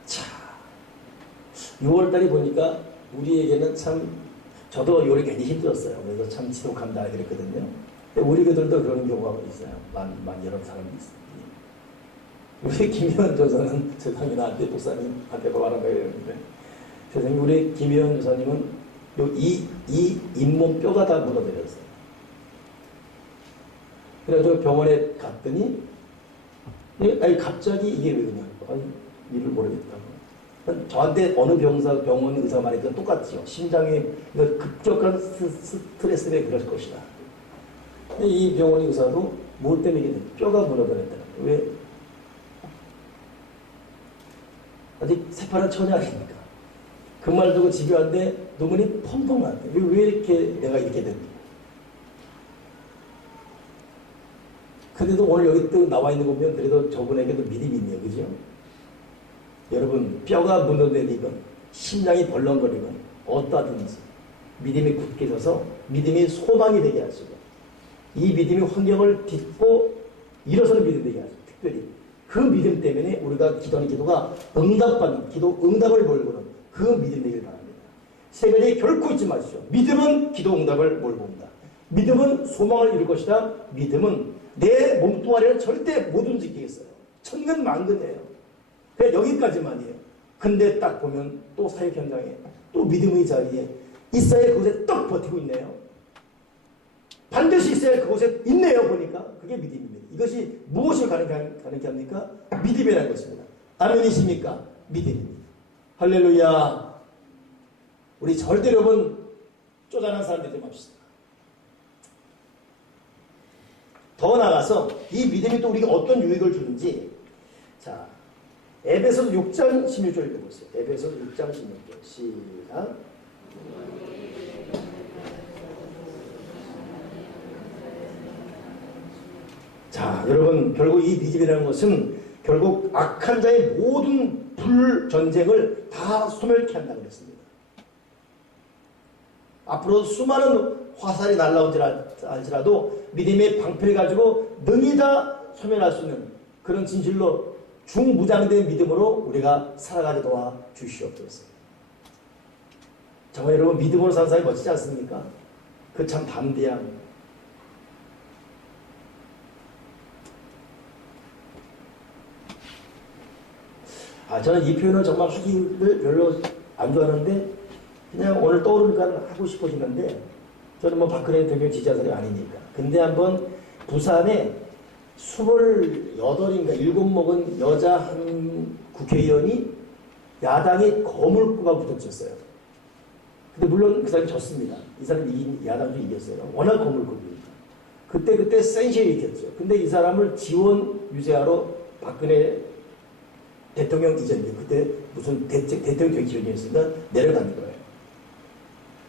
자, 6월달에 보니까 우리에게는 참, 저도 요리 굉장히 힘들었어요. 그래서 참 지독합니다 그랬거든요. 우리 교들도 그런 경우가 있어요. 여러 사람이 있어요. 우리 김희원 조사는 세상에 나한테 목사님한테 말한 거예요. 그랬는데 세상에 우리 김희원 조사님은 이 잇몸 뼈가 다 묻어버렸어요. 그래가지고 병원에 갔더니 아니 갑자기 이게 왜 그러냐고. 아니 일을 모르겠다고. 저한테 어느 병원 의사 말했던 똑같죠. 심장에 급격한 스트레스 때문에 그럴 것이다. 근데 이 병원 의사도 뭐 때문에 이게 뼈가 무너버렸더라고요. 왜? 아직 새파란 처녀 아닙니까? 그 말 듣고 집에 왔는데 눈물이 펑펑 났대. 왜 이렇게 내가 이렇게 됐니? 근데도 오늘 여기 또 나와 있는 거 보면 그래도 저분에게도 믿음이 있네요. 그죠? 여러분, 뼈가 무너내리건 심장이 벌렁거리건 어떠하든지 믿음이 굳게 서서 믿음이 소망이 되게 하시고 이 믿음이 환경을 딛고 일어서는 믿음 되게 하시고 특별히 그 믿음 때문에 우리가 기도하는 기도가 응답받는 기도 응답을 몰고는 그 믿음 되길 바랍니다. 세 가지 결코 잊지 마십시오. 믿음은 기도 응답을 몰고 온다. 믿음은 소망을 이룰 것이다. 믿음은 내 몸뚱아리를 절대 못 움직이겠어요. 천근만근해요. 그냥 여기까지만이에요. 근데 딱 보면 또 사역 현장에 또 믿음의 자리에 있어야 그곳에 딱 버티고 있네요. 반드시 있어야 그곳에 있네요. 보니까 그게 믿음입니다. 이것이 무엇을 가능케 합니까? 믿음이라는 것입니다. 아멘이십니까? 믿음입니다. 할렐루야. 우리 절대 여러분 쪼잔한 사람들 좀 합시다. 더 나아가서 이 믿음이 또 우리가 어떤 유익을 주는지, 자, 에베소서 6장 16절 읽어보세요. 에베소서 6장 16절 시작. 자, 여러분, 결국 이 믿음이라는 것은 결국 악한 자의 모든 불전쟁을 다 소멸케 한다고 그랬습니다. 앞으로 수많은 화살이 날라올지라도 믿음의 방패를 가지고 능히 다 소멸할 수 있는 그런 진실로 중무장된 믿음으로 우리가 살아가게 도와 주시옵소서. 정말 여러분, 믿음으로 사는 사람이 멋지지 않습니까? 그 참 담대함. 저는 이 표현을 정말 하기를 별로 안 좋아하는데 그냥 오늘 떠오르니까 하고 싶어지는데, 저는 뭐 박근혜 대통령 지지하는 사람이 아니니까. 근데 한번 부산에 28인가 7 먹은 여자 한 국회의원이 야당의 거물구가 부딪혔어요. 근데 물론 그 사람이 졌습니다. 이 사람이 야당도 이겼어요. 워낙 거물구니까. 그때 센시를 일으켰죠. 근데 이 사람을 지원 유세하러 박근혜 대통령 이전에 그때 무슨 대통령 되기 전이었으니까 내려가는 거예요.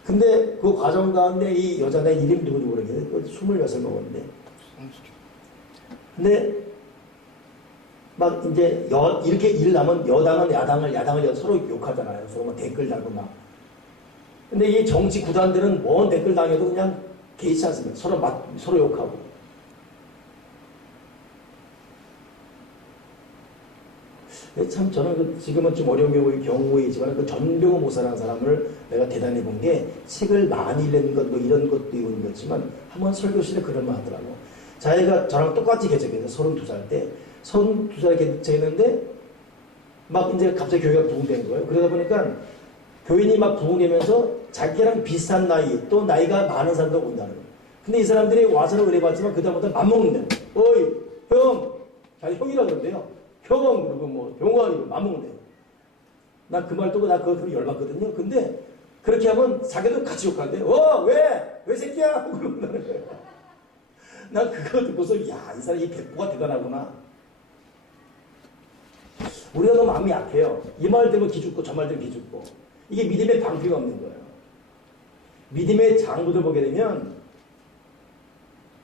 근데 그 과정 가운데 이 여자의 이름 누군지 모르겠는데 26을 먹었는데, 근데 막 이제 이렇게 일 나면 여당은 야당을 서로 욕하잖아요. 서로 막 댓글 달고 막. 근데 이 정치 구단들은 뭔 댓글 당해도 그냥 개의치 않습니다. 서로 욕하고. 참 저는 지금은 좀 어려운 경우에 있지만 그 전병호 목사라는 사람을 내가 대단히 본 게, 책을 많이 읽는 것 뭐 이런 것도 있는 거지만 한번 설교실에 그런 말 하더라고. 자기가 저랑 똑같이 개척해서 32살 때 32살에 개척했는데 막 이제 갑자기 교회가 부흥된 거예요. 그러다 보니까 교인이 막 부흥되면서 자기랑 비슷한 나이 또 나이가 많은 사람도 온다는 거예요. 근데 이 사람들이 와서는 은혜 받지만 그다음부터 맘먹는다. 어이 형, 자기 형이라 그러는데요. 형 그리고 뭐 병원이고 맘먹는다. 나 그 말 듣고 나 그거 열받거든요. 근데 그렇게 하면 자기도 같이 욕하는데 왜 새끼야? 그런다는 거예요. 난 그거 듣고서 이 사람 이 백보가 대단하구나. 우리가 너무 마음이 약해요. 이 말 들으면 기죽고 저 말 들으면 기죽고. 이게 믿음의 방패가 없는 거예요. 믿음의 장부들 보게 되면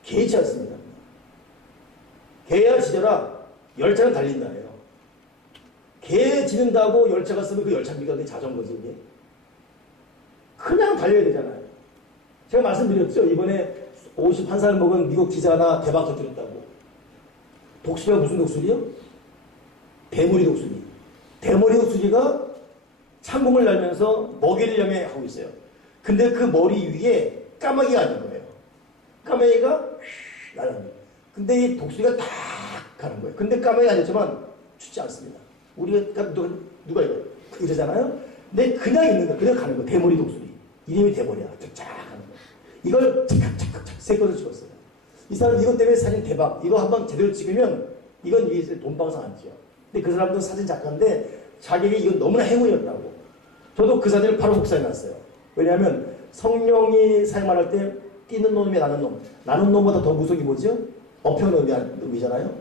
개의치 않습니다. 개야 지져라, 열차는 달린다예요. 개 지른다고 열차가 쓰면 그 열차비가 그게 자전거지 이게. 그냥 달려야 되잖아요. 제가 말씀드렸죠. 이번에 51살 먹은 미국 기자 하나 대박 터뜨렸다고. 독수리가 무슨 독수리요? 대머리 독수리. 대머리 독수리가 창공을 날면서 먹이를 향해 하고 있어요. 근데 그 머리 위에 까마귀가 앉은 거예요. 까마귀가 휘 날아갑니다. 근데 이 독수리가 딱 가는 거예요. 근데 까마귀가 앉았지만 죽지 않습니다. 우리가 누가 이러잖아요. 근데 그냥 있는 거야. 그냥 가는 거야. 대머리 독수리. 이름이 대머리야. 쫙 가는 거야. 이걸 착착착착 세 건을 찍었어요. 이 사람 이것 때문에 사진 대박. 이거 한번 제대로 찍으면 이건 이게 돈방상 안 찍어. 근데 그 사람도 사진 작가인데 자기가 이건 너무나 행운이었다고. 저도 그 사진을 바로 묵상해 놨어요. 왜냐하면 성령이 사용할 때 뛰는 놈이 나는 놈. 나는 놈보다 더 무서운 게 뭐죠? 업혀놓은 놈이잖아요.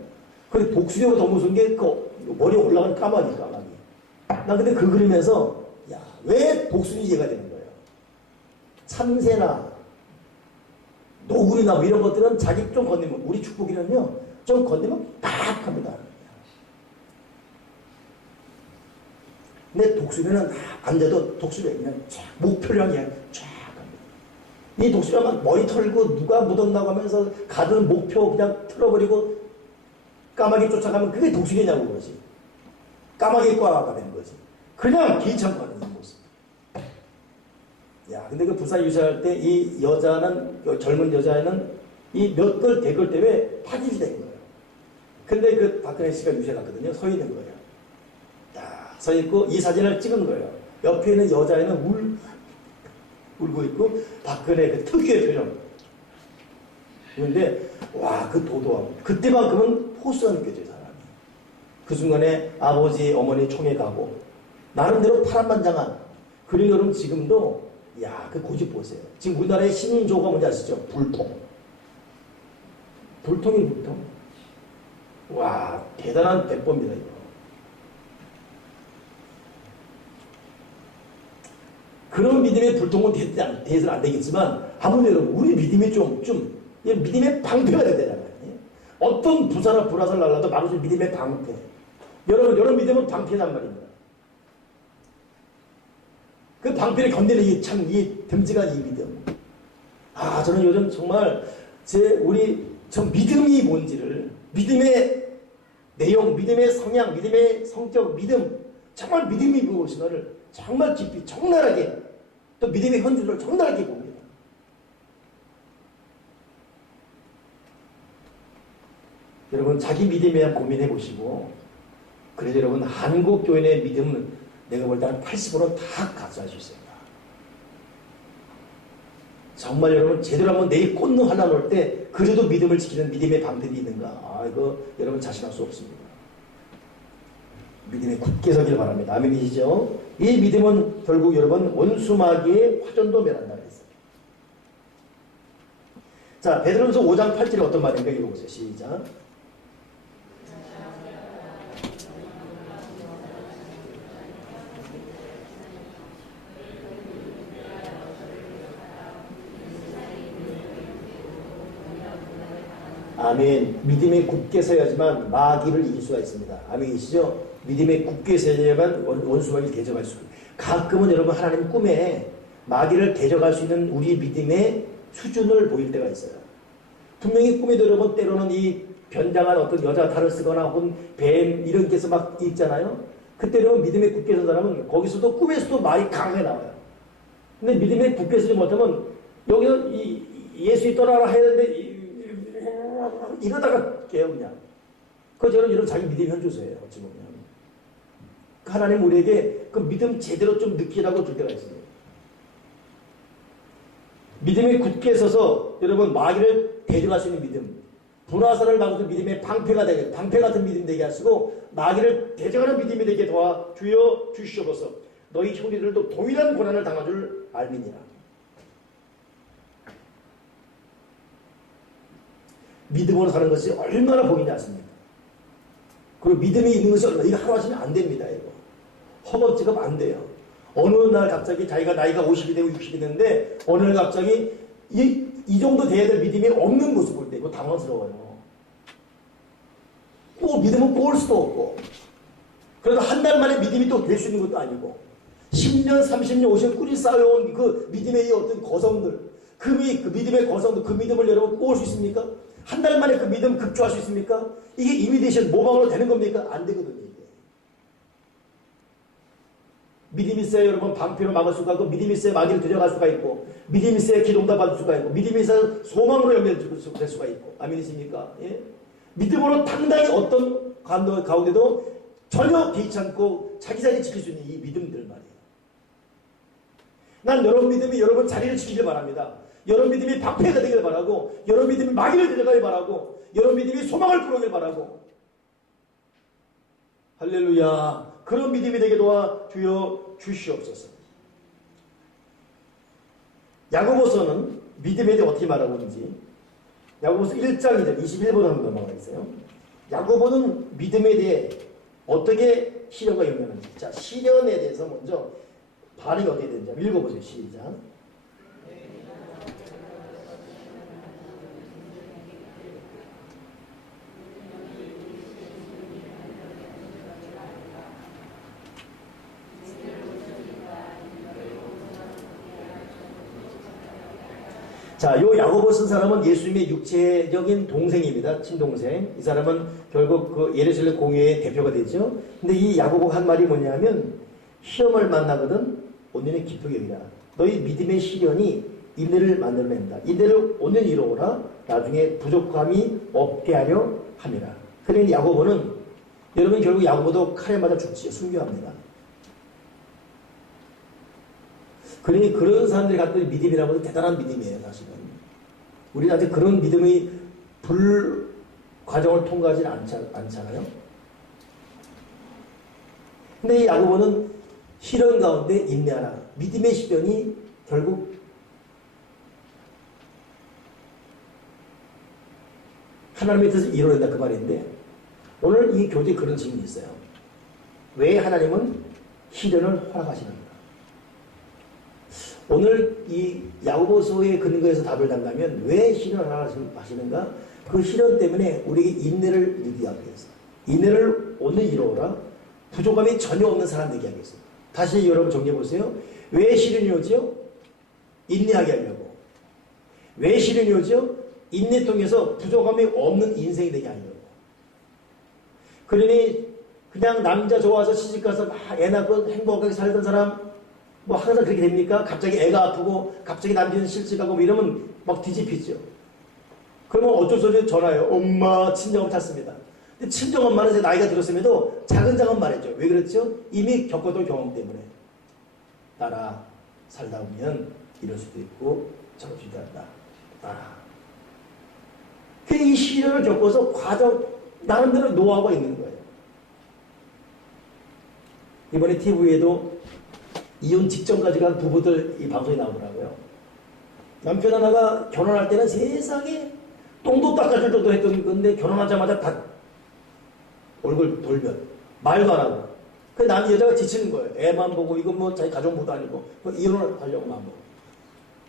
근데 독수리보다 더 무서운 게 그 머리에 올라가는 까마귀. 난 근데 그 그림에서 왜 독수리 이해가 되는 거예요. 참새나 노구리나 뭐 이런 것들은 자기 좀 건네면, 우리 축복이는요 좀 건네면 팍 합니다. 근데 독수리는 앉아도 독수리가 그냥 목표를 향해 쫙 갑니다. 이 독수리가 막 머리 털고 누가 묻었나고 하면서 가는 목표 그냥 틀어버리고 까마귀 쫓아가면 그게 독수리냐고 그러지. 까마귀과가 되는 거지. 그냥 기창 가는 모습. 근데 그 부산 유세할 때 이 여자는, 젊은 여자애는 이 몇 걸 댓글 때문에 파집이 된 거예요. 근데 그 박근혜 씨가 유세 갔거든요. 서 있는 거예요. 서 있고 이 사진을 찍은 거예요. 옆에 있는 여자애는 울고 있고 박근혜 그 특유의 표정. 그런데 그 도도하고 그때만큼은 포스가 느껴져요. 사람이. 그 순간에 아버지 어머니 총회 가고 나름대로 파란만장한. 그리고 여러분 지금도 그 고집 보세요. 지금 우리나라의 신인조가 뭔지 아시죠? 불통. 불통이 불통. 대단한 대법입니다 이거. 그런 믿음의 불통은 대해서는 안 되겠지만 아무래도 우리 믿음이 좀 믿음의 방패가 돼야 되잖아요. 어떤 부사나 불화살 날라도 바로 좀 믿음의 방패. 여러분 믿음은 방패란 말입니다. 그 방패를 건드리는 이 듬직한 이 믿음. 저는 요즘 정말 저 믿음이 뭔지를, 믿음의 내용, 믿음의 성향, 믿음의 성격, 믿음, 정말 믿음이 무엇인가를 정말 깊이, 적나라하게, 또 믿음의 현주를 적나라하게 봅니다. 여러분, 자기 믿음에 대한 고민해 보시고, 그래서 여러분, 한국교인의 믿음은 내가 볼 때 한 80%는 다 가져갈 수 있습니다. 정말 여러분, 제대로 한번 내일 꽂는 하나 놓을 때, 그래도 믿음을 지키는 믿음의 방패이 있는가? 이거 여러분 자신할 수 없습니다. 믿음에 굳게 서길 바랍니다. 아멘이시죠? 이 믿음은 결국 여러분, 원수마귀의 화전도 멸한다 그랬어요. 자, 베드로전서 5장 8절에 어떤 말인가 읽어보세요. 시작. 아멘. 믿음에 굳게 서야지만 마귀를 이길 수가 있습니다. 아멘이시죠? 믿음에 굳게 서야지만 원수마귀를 대적할 수 있습니다. 가끔은 여러분, 하나님 꿈에 마귀를 대적할 수 있는 우리 믿음의 수준을 보일 때가 있어요. 분명히 꿈에도 여러분, 때로는 이 변장한 어떤 여자 탈을 쓰거나 혹은 뱀 이런 게서 막 있잖아요. 그때는 믿음에 굳게 선 사람은 거기서도 꿈에서도 말이 강하게 나와요. 근데 믿음에 굳게 서지 못하면 여기서 예수님 떠나라 해야 되는데 이러다가 깨요 그냥. 저는 이런 자기 믿음의 현주소예요. 어찌 보면 하나님 우리에게 그 믿음 제대로 좀 느끼라고 줄 때가 있어요. 믿음에 굳게 서서 여러분 마귀를 대적할 수 있는 믿음, 불화살을 막는 믿음의 방패가 되게, 방패 같은 믿음 되게 하시고 마귀를 대적하는 믿음이 되게 도와 주여 주시옵소서. 너희 형제들도 동일한 고난을 당한 줄 알미니라. 믿음으로 사는 것이 얼마나 복이지 않습니까? 그리고 믿음이 있는 것이 얼마나, 이거 하루 하시면 안 됩니다. 이거 허겁지겁 안 돼요. 어느 날 갑자기 자기가 나이가 50이 되고 60이 됐는데 어느 날 갑자기 이 정도 돼야 될 믿음이 없는 모습 볼 때 이거 당황스러워요. 꼭 믿음은 꼴 수도 없고, 그래도 한 달 만에 믿음이 또 될 수 있는 것도 아니고 10년 30년 50년 꾸리 쌓여온 그 믿음의 어떤 거성들, 그 믿음의 거성들, 그 믿음을 여러분 꼬을 수 있습니까? 한 달 만에 그 믿음 급조할 수 있습니까? 이게 이미테이션 모방으로 되는 겁니까? 안 되거든요. 이게. 믿음이 있어야 여러분 방패로 막을 수가 있고, 믿음이 있어야 마귀를 대적할 수가 있고, 믿음이 있어야 기도응답 받을 수가 있고, 믿음이 있어야 소망으로 연결될 수가 있고. 아멘이십니까? 예? 믿음으로 당당히 어떤 가운데도 전혀 개의치 않고 자기 자리 지킬 수 있는 이 믿음들 말이에요. 난 여러분 믿음이 여러분 자리를 지키길 바랍니다. 여러분 믿음이 방패가 되길 바라고, 여러분 믿음이 마귀를 데려가길 바라고, 여러분 믿음이 소망을 끌어오길 바라고. 할렐루야. 그런 믿음이 되게 도와 주여 주시옵소서. 야고보서는 믿음에 대해 어떻게 말하고 있는지, 야고보서 1장 2절 21번 한번 넘어가 있어요. 야고보는 믿음에 대해 어떻게 시련과 연결하는지. 자, 시련에 대해서 먼저 반응이 어떻게 되는지 읽어보세요. 시작. 자, 요 야고보 쓴 사람은 예수님의 육체적인 동생입니다. 친동생. 이 사람은 결국 그 예루살렘 공회의 대표가 되죠. 근데 이 야고보가 한 말이 뭐냐면, 시험을 만나거든 온전히 기쁘게 여기라. 너희 믿음의 시련이 인내를 만들어낸다. 인내를 온전히 이루어라. 나중에 부족함이 없게 하려 함이라. 그러니 야고보는, 여러분 결국 야고보도 칼에 맞아 죽지, 순교합니다. 그러니 그런 사람들이 갖는 믿음이라고 해도 대단한 믿음이에요, 사실은. 우리는 아직 그런 믿음의 과정을 통과하지는 않잖아요. 근데 이 야고보는 시련 가운데 인내하라. 믿음의 시련이 결국 하나님의 뜻을 이루어낸다, 그 말인데, 오늘 이 교재에 그런 질문이 있어요. 왜 하나님은 시련을 허락하시는가? 오늘 이 야고보서의 근거에서 답을 단다면 왜 시련을 하시는가? 그 시련 때문에 우리에게 인내를 누리게 하기 위해서. 인내를 오늘 이루어라. 부족함이 전혀 없는 사람들에게 하겠어요. 다시 여러분 정리해 보세요. 왜 시련이 오죠? 인내하게 하려고. 왜 시련이 오죠? 인내 통해서 부족함이 없는 인생이 되게 하려고. 그러니 그냥 남자 좋아서 시집가서 막 애 낳고 행복하게 살던 사람 뭐 항상 그렇게 됩니까? 갑자기 애가 아프고 갑자기 남편이 실직하고 뭐 이러면 막 뒤집히죠. 그러면 어쩔 수 없이 전화해요. 엄마 친정엄마 찾습니다. 근데 친정엄마는 이제 나이가 들었음에도 작은 엄마랬죠. 왜 그랬죠? 이미 겪었던 경험 때문에. 따라 살다 보면 이럴 수도 있고 저럴 수도 있다. 따라. 이 시련을 겪어서 과정 나름대로 노하우가 있는 거예요. 이번에 TV에도 이혼 직전까지 간 부부들 이 방송에 나오더라고요. 남편 하나가 결혼할 때는 세상에 똥도 닦아줄 정도 했던 건데 결혼하자마자 다 얼굴 돌면 말도 안 하고. 그 여자가 지치는 거예요. 애만 보고 이건 뭐 자기 가정부도 아니고 이혼을 하려고 마음 먹고.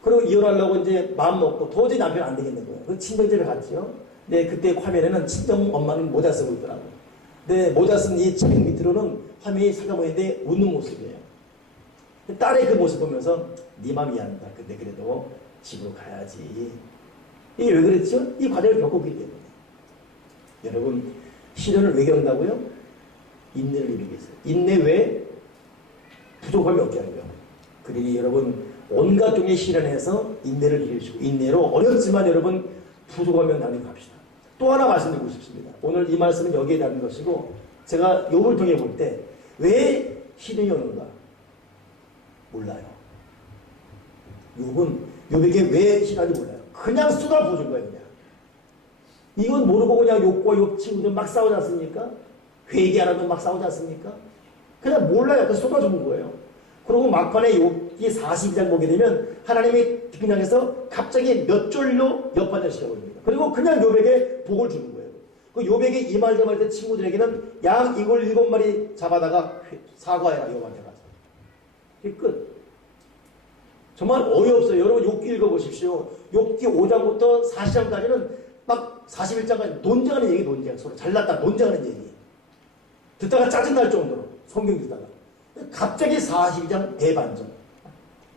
그리고 이혼하려고 이제 마음 먹고 도저히 남편 안 되겠는 거예요. 그 친정집에 갔죠. 근데 그때 화면에는 친정 엄마는 모자 쓰고 있더라고요. 근데 모자 쓴 이 책 밑으로는 화면이 살펴보는데 웃는 모습이에요. 딸의 그 모습 보면서 네 맘 이해한다. 근데 그래도 집으로 가야지. 이게 왜 그랬죠? 이 과정을 겪었기 때문에. 여러분 시련을 왜 겪는다고요? 인내를 이루기 위해서. 인내 외에 부족함이 없게 하려고. 그러니 여러분 온갖 종의 시련에서 인내를 이루시고 인내로 어렵지만 여러분 부족함이 없다는 갑시다. 또 하나 말씀드리고 싶습니다. 오늘 이 말씀은 여기에 달린 것이고 제가 욥을 통해 볼 때 왜 시련이 오는가? 몰라요. 욥에게 왜 시련이 몰라요. 그냥 쏟아부어준 거예요. 그냥. 이건 모르고 그냥 욥과 욥 친구들 막 싸우지 않습니까? 회개하라도 막 싸우지 않습니까? 그냥 몰라요. 그래서 쏟아주는 거예요. 그리고 막판에 욥기 42장 보게 되면 하나님이 그냥에서 갑자기 몇 절로 역반전 시켜버립니다. 그리고 그냥 욥에게 복을 주는 거예요. 그 욥에게 이 말 저 말 때 친구들에게는 양 이걸 7마리 잡아다가 사과해라 욥한테 가서. 이게 끝. 정말 어이없어요. 여러분 욥기 읽어보십시오. 욥기 5장부터 40장까지는 막 41장까지 논쟁하는 얘기 논쟁. 서로 잘났다 논쟁하는 얘기. 듣다가 짜증날 정도로 성경 듣다가. 갑자기 42장 대반전.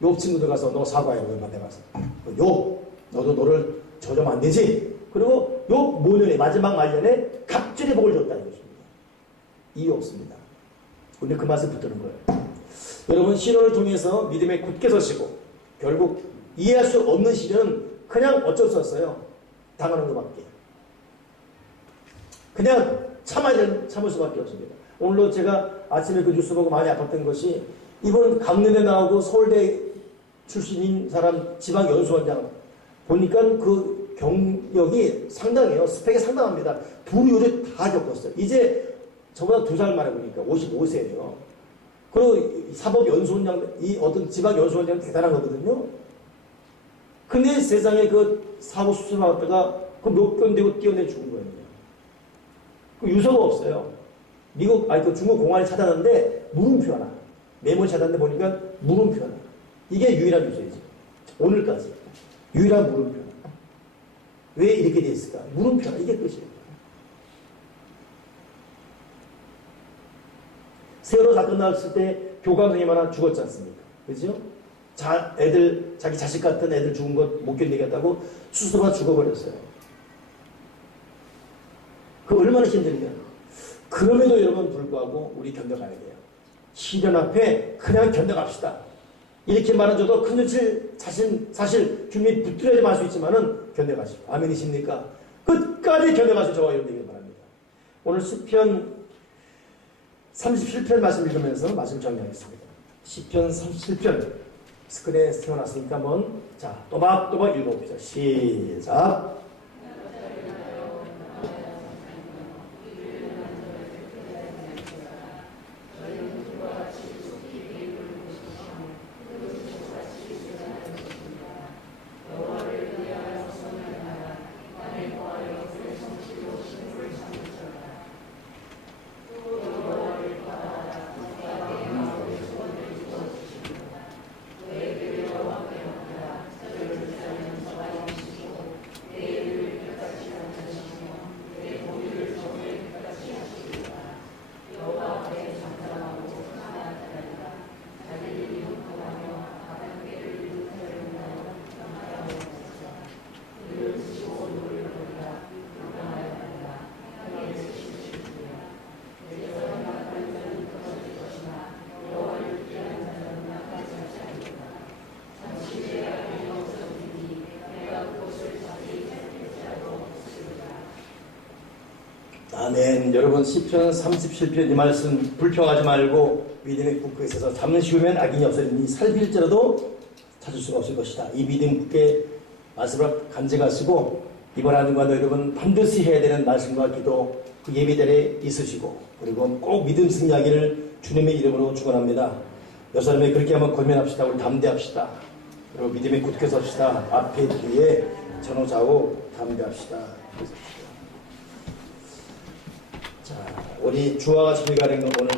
욥 친구들 가서 너 사과해라 욥한테 가서. 욥 너도 너를 저주하면 안 되지. 그리고 욥 모년에 마지막 말년에 갑절의 복을 줬다는 것입니다. 이유 없습니다. 근데 그 맛을 붙드는 거예요. 여러분 시련을 통해서 믿음에 굳게 서시고 결국 이해할 수 없는 시련은 그냥 어쩔 수 없어요. 당하는 것밖에. 그냥 참을 수밖에 없습니다. 오늘도 제가 아침에 그 뉴스 보고 많이 아팠던 것이 이번 강릉에 나오고 서울대 출신인 사람 지방연수원장 보니까 그 경력이 상당해요. 스펙이 상당합니다. 둘이 요새 다 겪었어요. 이제 저보다 2살 만에 보니까 55세예요. 그리고 사법연수원장, 이 어떤 지방연수원장은 대단한 거거든요. 근데 세상에 그 사고 수술하다가 그 몇 견디고 뛰어내 죽은 거예요. 그 유서가 없어요. 그 중국 공안에 찾아놨는데 물음표 하나. 메모 찾았는데 보니까 물음표 하나. 이게 유일한 유서이지. 오늘까지. 유일한 물음표 하나. 왜 이렇게 돼 있을까? 물음표 하나. 이게 끝이에요. 세월호 사건 나왔을 때 교감 선생님 하나 죽었지 않습니까? 그죠? 자기 자식 같은 애들 죽은 것 못 견디겠다고 스스로가 죽어버렸어요. 그 얼마나 힘들냐. 그럼에도 여러분 불구하고 우리 견뎌가야 돼요. 시련 앞에 그냥 견뎌갑시다. 이렇게 말해줘도 큰 눈치를 사실 주님이 붙들어야지 말 수 있지만은 견뎌가시고. 아멘이십니까? 끝까지 견뎌가시고 저와 여러분 되길 바랍니다. 오늘 시편 37편 말씀 읽으면서 말씀 정리하겠습니다. 시편 37편 스크린에 세워놨으니까 한번 또박또박 읽어봅시다. 시작. 아멘. 여러분 시편 37편 이 말씀 불평하지 말고 믿음의 굳게 있어서 잠시 후면 악인이 없어지니 살필지라도 찾을 수가 없을 것이다. 이 믿음 굳게 말씀을 간직하시고 이번 한 주간도 여러분 반드시 해야 되는 말씀과 기도 그 예배 자리에 있으시고 그리고 꼭 믿음 승리하기를 주님의 이름으로 축원합니다. 여사람에 그렇게 한번 권면합시다. 우리 담대합시다. 그리고 믿음에 굳게 섭시다. 앞에 뒤에 전후 좌우 담대합시다. 자, 우리 주와 같이 가는 거 오늘